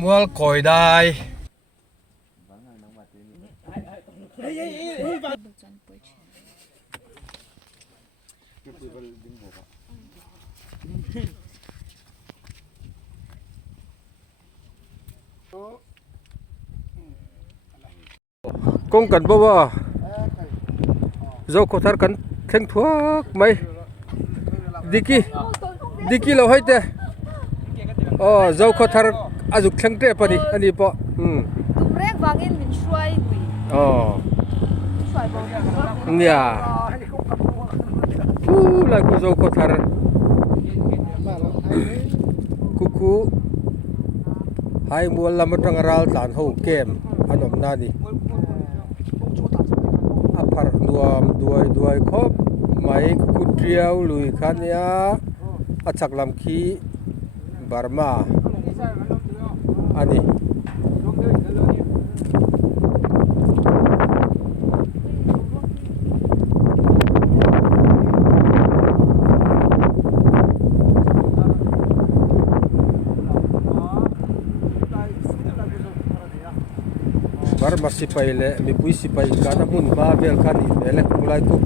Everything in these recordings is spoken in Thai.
มัวก่อยได้กงกันบ่ว่าเจ้าขอทารกันแข่งทั่วไหมดิกี้เราให้เจ้อ๋อเจ้าขอทารอาจุแข่งเตะปะนี่อันนี้ปะตุ้มแรกวางเงินเป็นช่วยบุยอ๋อช่วยบ่เนี่ยลายกูเจ้าขอทารคุให้มัวลำตังราลตานหูเกมอันนั้นนานี่อภารด้วยครบไม่คุดเรียวลุยขันยาอัจฉริลำขีบาร์มาอันนี้บาร์มาสิไปเลยมีปุยสิไปกันน้ำมันมาเวลคันนี้เวลคุไลกุ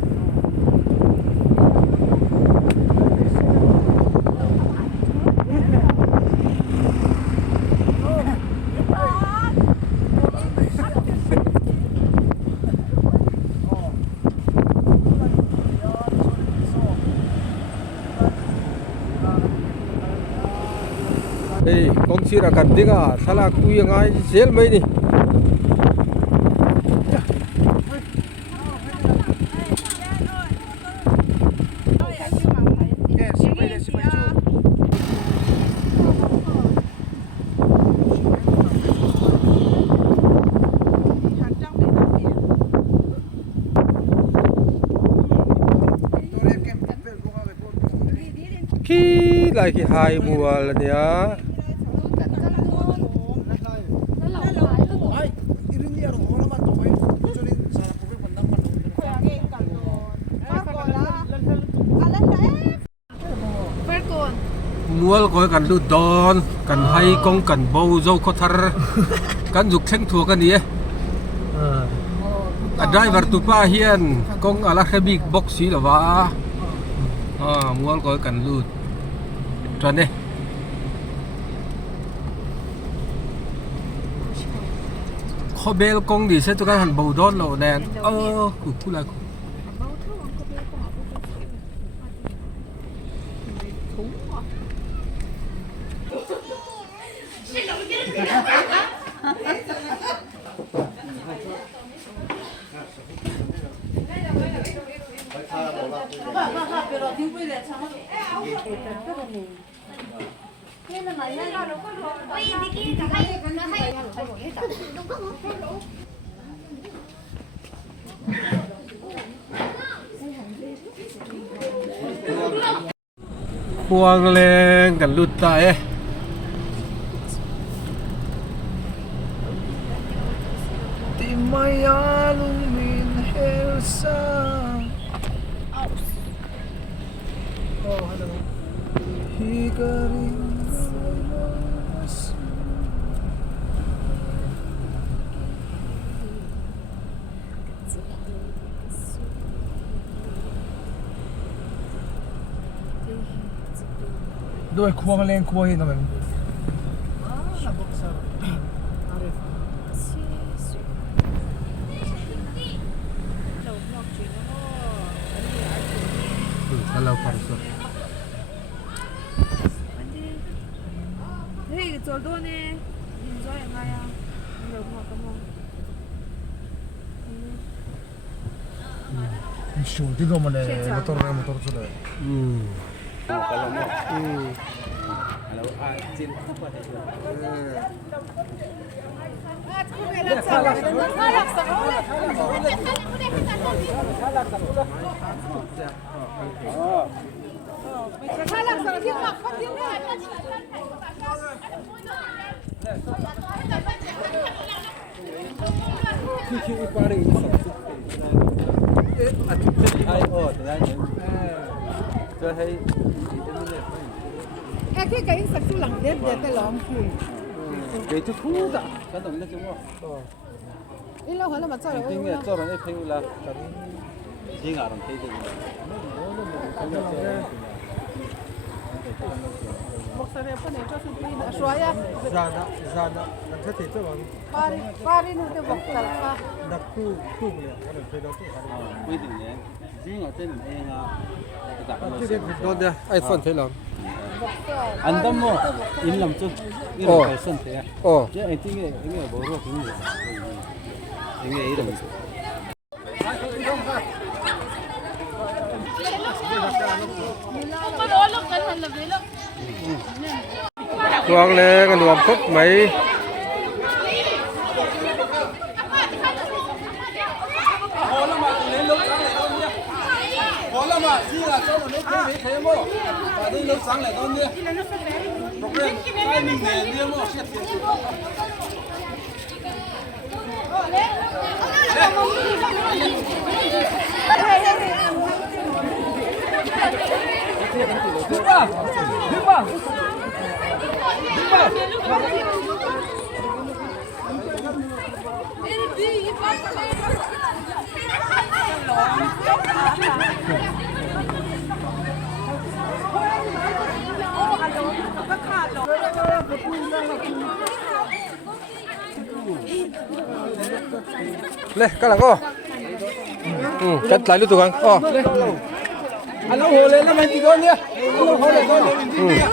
เฮ้ยกองเชียร์กันดิก้าสลากคุยยังไงเซลไหมนี่ขี้ไหลขี้หายมัวละเนี่ยมัวก็กันดูดอนกันให้กงกันเบาเจ้าขอทารกันจุกเช่งถั่วกันนี่อันได้วัตถุป้าเฮียนกงอะไรแค่บิ๊กบ็อกซี่หรอวะมัวก็กันดูตอนนี้ข้อเบลกงดิเซตุกันหันเบาดอนเราแดนกูอะไรควงแรงกันลุดตายที่ไม่อาลุมินเฮลซ่าด้วยควงแรงควงเห็นไหมถ้าเราผ่านสุดเฮ้ยจอดด้วยเนี่ยยินจอยยังไงอ่ะเดี๋ยวมองกันมองShooting ko man motor sudah. Kalau mau. Kalau Jin apa dia? Cái cái sắc su lằng đẹp đẹp cái lỏng kì. 给就哭的，咱怎么那什么？你老汉那么早了，今天做人那配了，今晚上配的。Maksudnya apa nih? Kasih pindah suaya. Zana, nanti itu bang. Pari nanti bakal kah? Nak tu boleh, ada beda tu. Quy định nhé, riêng ở trên em Đó đây, iPhone thế làm. Anh tâm mô, in làm chút, in làm phải sân thế. Chứ anh tí nghe bố ruột cái gì? Anh nghe ý đồng. Luộc lên cái luộc cốt mấy. Có lắm mà, chỉ là cho nó nước mấy thế mô. Và đây nước sáng lại con nhé. Problem, cái mình để đi mô, xét tiền. Đứng vào, đứng vào. Đứng vào. Lên, các bạn cô. Cắt lại lúc tụi con. Alo hồ lên nó mình đi con nhé. Alo hồ lên con mình đi.